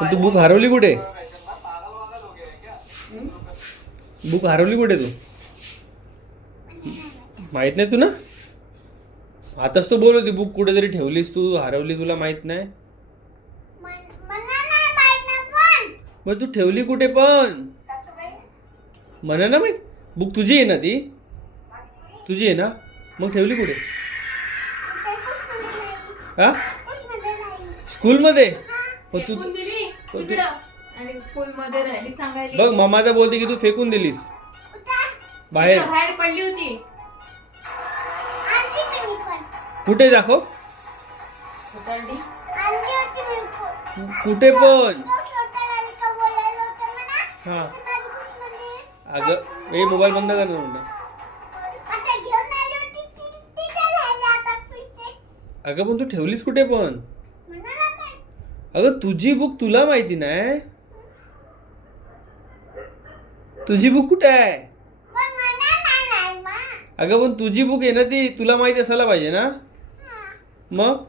पण तू बुक हरवली कुठे? बुक हरवली कुठे तू? माहित नाही तू ना? आताच तो बोल होती बुक कुठेतरी ठेवलीस तू, हरवली, तुला माहित नाही? मग तू ठेवली कुठे पण? म्हणा ना माहित. बुक तुझी आहे ना ती? तुझी आहे ना? मग ठेवली कुठे? हा? स्कूलमध्ये? मग तू फेकून दिली तिकडं आणि स्कूल मध्ये राहिली सांगायली. बघ मम्मा तर बोलते की तू फेकून दिलीस बाहेर. तिथं बाहेर पडली होती. कुठे दाखव? उतरली. कुठे पण? हा अगं ए मोबाईल बंद कर ना म्हणलं. अगं पण तू ठेवलीस कुठे पण? अगं तुझी बुक तुला माहिती नाही? तुझी बुक कुठे आहे? अगं पण तुझी बुक आहे ना ती, तुला माहिती असायला पाहिजे ना? मग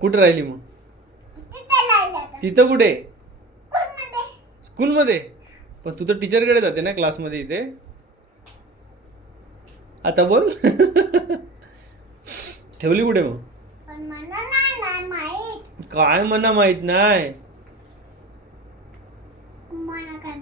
कुठे राहिली मग? तिथं कुठे? स्कूलमध्ये? पण तू तर टीचरकडे जाते ना क्लासमध्ये इथे. आता बोल. ठेवली कुठे मग? काय मना माहित नाही? मला काय